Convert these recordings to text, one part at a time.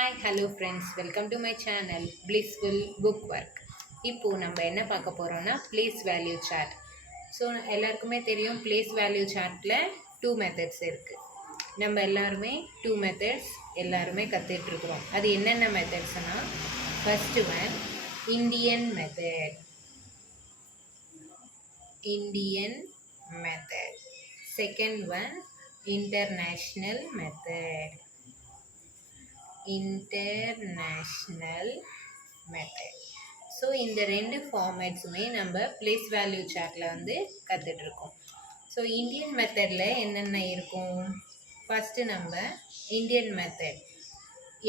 Hi hello friends, welcome to my channel blissful book work. இப்போது நம்ம என்ன பார்க்க போகிறோம்னா பிளேஸ் வேல்யூ சார்ட். ஸோ எல்லாருக்குமே தெரியும், பிளேஸ் வேல்யூ சார்ட்டில் 2 மெத்தட்ஸ் இருக்குது. நம்ம எல்லாருமே 2 மெத்தட்ஸ் எல்லாருமே கற்றுட்ருக்குறோம். அது என்னென்ன மெத்தட்ஸ்னால், first one Indian method. Second one international method. So இந்த ரெண்டு ஃபார்மேட்ஸுமே நம்ம பிளேஸ் வேல்யூ சார்ட்டில் வந்து கற்றுட்ருக்கோம். ஸோ இந்தியன் மெத்தடில் என்னென்ன இருக்கும், ஃபஸ்ட்டு நம்ம இந்தியன் மெத்தட்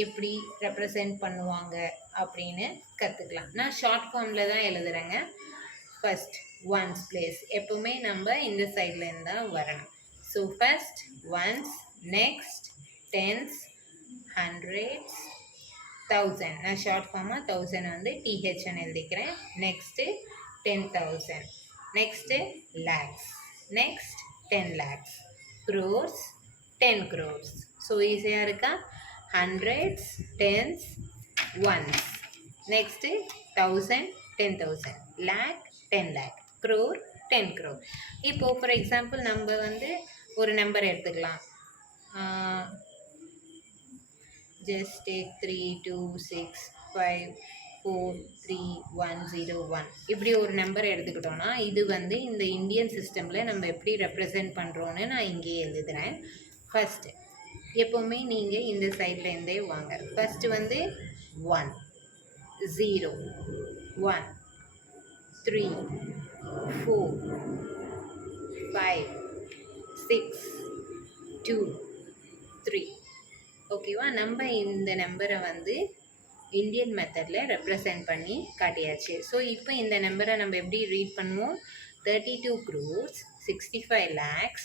எப்படி ரெப்ரசன்ட் பண்ணுவாங்க அப்படின்னு கற்றுக்கலாம். நான் ஷார்ட் ஃபார்மில் தான் எழுதுகிறேங்க. ஃபஸ்ட் ஒன்ஸ் பிளேஸ், எப்போவுமே நம்ம இந்த சைட்லேருந்து தான் வரணும். So first ones, next tens, hundreds, 1000. நான் ஷார்ட் ஃபார்மாக 1000 வந்து டிஹெச்ன்னு எழுதிக்கிறேன். Next 10,000, next lakhs, next 10 lakhs, crores, 10 crores. So ஈஸியாக இருக்கா? Hundreds, tens, ones, next 1000, 10,000, lakh, 10 lakh, crore, 10 crore. இப்போது ஃபார் எக்ஸாம்பிள் நம்ம வந்து ஒரு நம்பர் எடுத்துக்கலாம். just take 3 2 6 5 4 3 1 0 1 இப்படி ஒரு நம்பர் எடுத்துக்கிட்டோம்னா, இது வந்து இந்த இந்தியன் சிஸ்டமில் நம்ம எப்படி ரெப்ரசன்ட் பண்ணுறோன்னு நான் இங்கே எழுதுகிறேன். ஃபஸ்ட்டு எப்போவுமே நீங்கள் இந்த சைட்லேருந்தே வாங்க. ஃபஸ்ட்டு வந்து 1 0 1 3 4 5 6 2 3. ஓகேவா? நம்ம இந்த நம்பரை வந்து இந்தியன் மெத்தடில் ரெப்ரசன்ட் பண்ணி காட்டியாச்சு. ஸோ இப்போ இந்த நம்பரை நம்ம எப்படி ரீட் பண்ணுவோம்? 32 crores 65 lakhs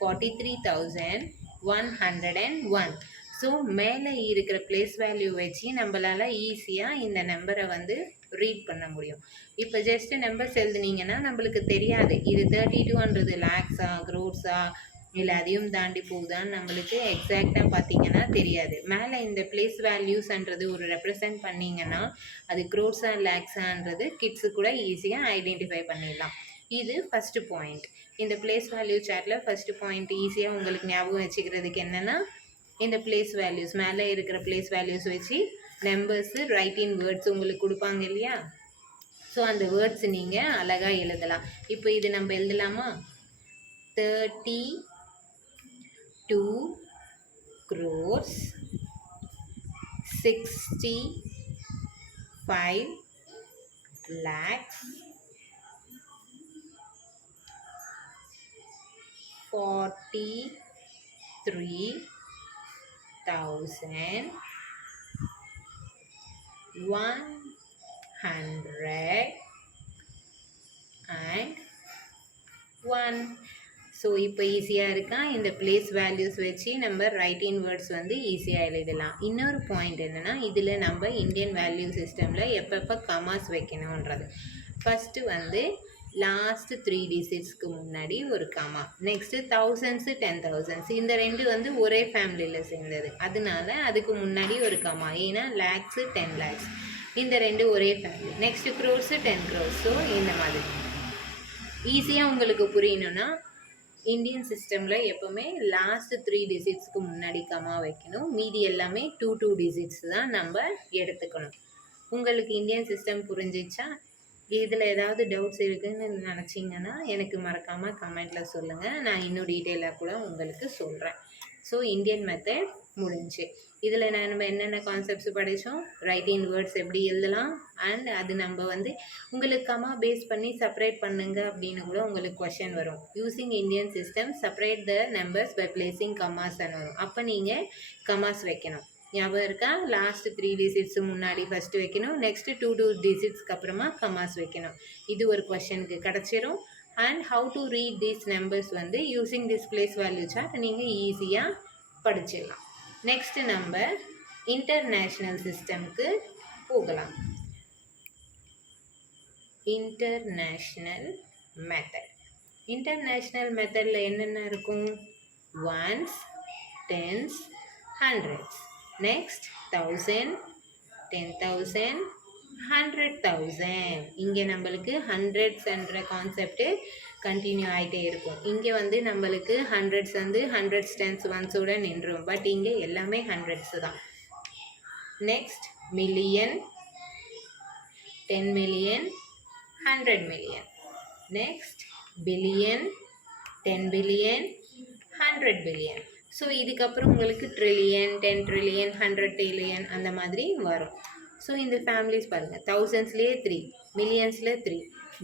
43,101. ஸோ மேலே இருக்கிற பிளேஸ் வேல்யூ வச்சு நம்மளால் ஈஸியாக இந்த நம்பரை வந்து ரீட் பண்ண முடியும். இப்போ ஜஸ்ட்டு நம்பர்ஸ் எழுதுனீங்கன்னா நம்மளுக்கு தெரியாது இது 32ன்றது லேக்ஸா க்ரோர்ஸா இல்லை அதையும் தாண்டி போகுதான்னு நம்மளுக்கு எக்ஸாக்டாக பார்த்தீங்கன்னா தெரியாது. மேலே இந்த பிளேஸ் வேல்யூஸ்ன்றது ஒரு ரெப்ரசன்ட் பண்ணிங்கன்னா அது க்ரோர்ஸா லேக்ஸான்றது கிட்ஸு கூட ஈஸியாக ஐடென்டிஃபை பண்ணிடலாம். இது ஃபஸ்ட்டு பாயிண்ட். இந்த பிளேஸ் வேல்யூ சார்ட்டில் ஃபஸ்ட்டு பாயிண்ட் ஈஸியாக உங்களுக்கு ஞாபகம் வச்சுக்கிறதுக்கு என்னென்னா, இந்த பிளேஸ் வேல்யூஸ் மேலே இருக்கிற பிளேஸ் வேல்யூஸ் வச்சு நம்பர்ஸு ரைட்டிங் வேர்ட்ஸ் உங்களுக்கு கொடுப்பாங்க இல்லையா? ஸோ அந்த வேர்ட்ஸ் நீங்கள் அழகாக எழுதலாம். இப்போ இது நம்ம எழுதலாமா? 32 crores 65 lakhs 43,101. ஸோ இப்போ ஈஸியாக இருக்கா? இந்த பிளேஸ் வேல்யூஸ் வச்சு நம்ம ரைட்டிங் வேர்ட்ஸ் வந்து ஈஸியாக எழுதலாம். இன்னொரு பாயிண்ட் என்னென்னா, இதில் நம்ம இந்தியன் வேல்யூ சிஸ்டமில் எப்பப்போ கமாஸ் வைக்கணுன்றது. ஃபஸ்ட்டு வந்து லாஸ்ட்டு 3 டிஜிட்ஸ்க்கு முன்னாடி ஒரு கமா, நெக்ஸ்ட்டு தௌசண்ட்ஸு 10,000. இந்த ரெண்டு வந்து ஒரே ஃபேமிலியில் சேர்ந்தது, அதனால அதுக்கு முன்னாடி ஒரு கமா. ஏன்னா லேக்ஸு 10 lakhs இந்த ரெண்டு ஒரே family. Next crores 10 crores. So இந்த மாதிரி ஈஸியாக உங்களுக்கு புரியணுன்னா, இந்தியன் சிஸ்டமில் எப்போவுமே லாஸ்ட்டு 3 டிஜிட்ஸ்க்கு முன்னாடி கமா வைக்கணும். மீதி எல்லாமே 2 டிஜிட்ஸ் தான் நம்ம எடுத்துக்கணும். உங்களுக்கு இந்தியன் சிஸ்டம் புரிஞ்சிச்சா? இதில் ஏதாவது டவுட்ஸ் இருக்குதுன்னு நினச்சிங்கன்னா எனக்கு மறக்காமல் கமெண்ட்டில் சொல்லுங்கள். நான் இன்னும் டீட்டெயிலாக கூட உங்களுக்கு சொல்கிறேன். ஸோ இந்தியன் மெத்தட் முடிஞ்சு. இதில் நம்ம என்னென்ன கான்செப்ட்ஸ் படித்தோம், ரைட்டிங் வேர்ட்ஸ் எப்படி எழுதலாம், அண்ட் அது நம்ம வந்து உங்களுக்கு கமா பேஸ் பண்ணி செப்பரேட் பண்ணுங்க அப்படின்னு கூட உங்களுக்கு கொஷின் வரும். Using Indian system separate the numbers by placing கமாஸ்ன்னு வரும். அப்போ நீங்கள் கமாஸ் வைக்கணும். ஞாபகம் இருக்கா? லாஸ்ட்டு 3 டிஜிட்ஸு முன்னாடி ஃபஸ்ட்டு வைக்கணும், நெக்ஸ்ட்டு 2 டிஜிட்ஸ்க்கு அப்புறமா கமாஸ் வைக்கணும். இது ஒரு கொஷனுக்கு கிடச்சிரும். And how to read these numbers வந்து using this place value chart நீங்கள் ஈஸியாக படிச்சிடலாம். நெக்ஸ்ட்டு நம்ம இன்டர்நேஷ்னல் சிஸ்டம்க்கு போகலாம். இன்டர்நேஷ்னல் மெத்தடில் என்னென்ன இருக்கும்? Ones, tens, hundreds. நெக்ஸ்ட் 1000, 10,000, 100,000. இங்கே நம்மளுக்கு ஹண்ட்ரட்ஸ்ன்ற கான்செப்ட் கண்டினியூ ஆகிட்டே இருக்கும். இங்கே வந்து நம்மளுக்கு ஹண்ட்ரட்ஸ் வந்து ஹண்ட்ரட்ஸ் டென்ஸ் ஒன்ஸோட நின்றும். பட் இங்கே எல்லாமே ஹண்ட்ரட்ஸ் தான். Next million, 10 million, 100 million. Next billion, 10 billion, 100 billion. So இதுக்கப்புறம் உங்களுக்கு ட்ரில்லியன், 10 trillion, 100 trillion அந்த மாதிரி வரும். ஸோ இந்த ஃபேமிலிஸ் பாருங்கள், தௌசண்ட்ஸ்லேயே 3, மில்லியன்ஸில் 3,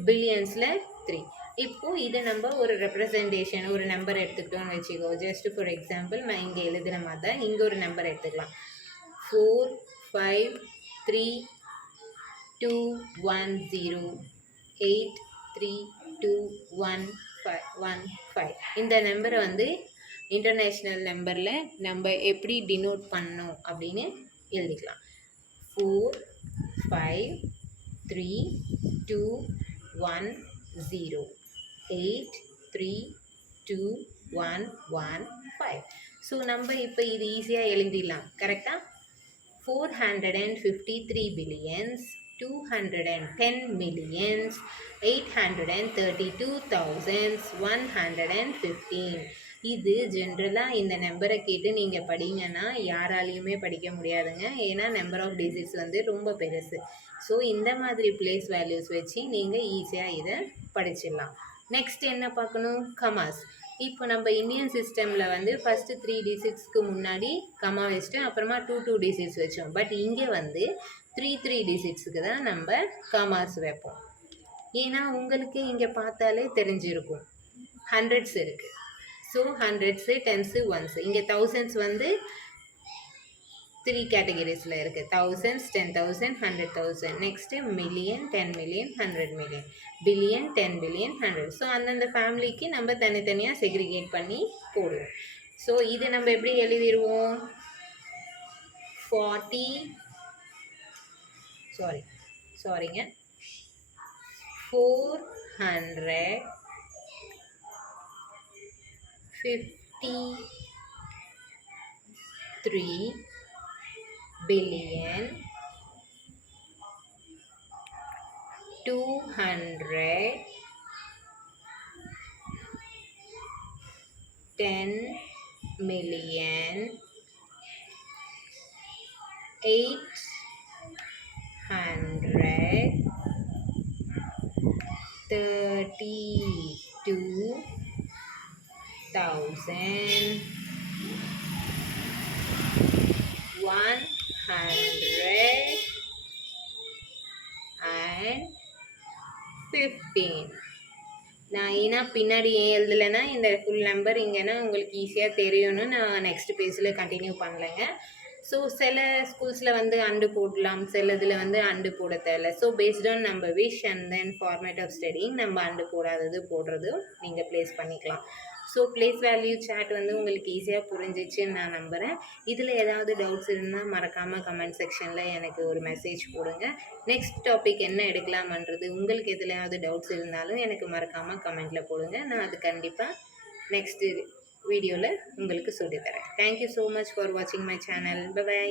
பில்லியன்ஸில் 3. இப்போது இதை நம்ம ஒரு ரெப்ரசன்டேஷன், ஒரு நம்பர் எடுத்துக்கிட்டோம்னு வச்சுக்கோ. ஜஸ்ட் ஃபார் எக்ஸாம்பிள் நான் இங்கே எழுதுன மாதிரி தான் இங்கே ஒரு நம்பர் எடுத்துக்கலாம். 4, 5, 3, 2, 1, 0, 8, 3, 2, 1, 5. இந்த நம்பரை வந்து இன்டர்நேஷ்னல் நம்பரில் நம்ம எப்படி டினோட் பண்ணணும் அப்படின்னு எழுதிக்கலாம். 4, 5, 3, 2, 1, 0, 8, 3, 2, 1, 1, 5. ஸோ நம்ம இப்போ இது ஈஸியாக எழுதிடலாம். கரெக்டாக 453 billions, 210 millions, 832,115. இது ஜென்ரலாக இந்த நம்பரை கேட்டு நீங்கள் படிங்கன்னா யாராலையுமே படிக்க முடியாதுங்க. ஏன்னா நம்பர் ஆஃப் டிஜிட்ஸ் வந்து ரொம்ப பெருசு. ஸோ இந்த மாதிரி பிளேஸ் வேல்யூஸ் வச்சு நீங்கள் ஈஸியாக இதை படிச்சிடலாம். நெக்ஸ்ட் என்ன பார்க்கணும்? கமாஸ். இப்போ நம்ம இந்தியன் சிஸ்டமில் வந்து ஃபஸ்ட்டு 3 டிஜிட்ஸ்க்கு முன்னாடி கமா வச்சுட்டு அப்புறமா 2 டிஜிட்ஸ் வச்சோம். பட் இங்கே வந்து 3 டிஜிட்ஸுக்கு தான் நம்ம கமாஸ் வைப்போம். ஏன்னா உங்களுக்கு இங்கே பார்த்தாலே தெரிஞ்சிருக்கும் ஹண்ட்ரட்ஸ் இருக்குது. So hundreds, tens, once. இங்கே தௌசண்ட்ஸ் வந்து 3 கேட்டகரிஸில் இருக்குது. Thousands, 10,000, 100,000. Next million, 10 million, 100 million. Billion, 10 billion, 100. So அந்தந்த ஃபேமிலிக்கு நம்ம தனித்தனியாக செக்ரிகேட் பண்ணி போடுவோம். ஸோ இது நம்ம எப்படி எழுதிடுவோம்? 453 billion, 210 million, 832,115. நான் ஏன்னா பின்னாடி ஏன் எழுதலைன்னா இந்த ஃபுல் நம்பர் இங்கேனா உங்களுக்கு ஈஸியாக தெரியும்னு நான் நெக்ஸ்ட் பேஜில் கண்டினியூ பண்ணலைங்க. ஸோ சில ஸ்கூல்ஸில் வந்து அண்டு போடலாம், சில இதில் வந்து அண்டு போட தேவையில்ல. ஸோ பேஸ்ட் ஆன் நம்ம wish and then format of studying நம்ம அண்டு போடாதது போடுறதும் நீங்கள் ப்ளேஸ் பண்ணிக்கலாம். ஸோ ப்ளேஸ் வேல்யூ சார்ட் வந்து உங்களுக்கு ஈஸியாக புரிஞ்சிச்சுன்னு நான் நம்புகிறேன். இதில் ஏதாவது டவுட்ஸ் இருந்தால் மறக்காமல் கமெண்ட் செக்ஷனில் எனக்கு ஒரு மெசேஜ் போடுங்க. நெக்ஸ்ட் டாபிக் என்ன எடுக்கலாமன்றது உங்களுக்கு எதுலையாவது டவுட்ஸ் இருந்தாலும் எனக்கு மறக்காமல் கமெண்ட்டில் போடுங்க. நான் அது கண்டிப்பாக நெக்ஸ்ட்டு வீடியோவில் உங்களுக்கு சொல்லித்தரேன். தேங்க்யூ ஸோ மச் ஃபார் வாட்சிங் மை சேனல். பை.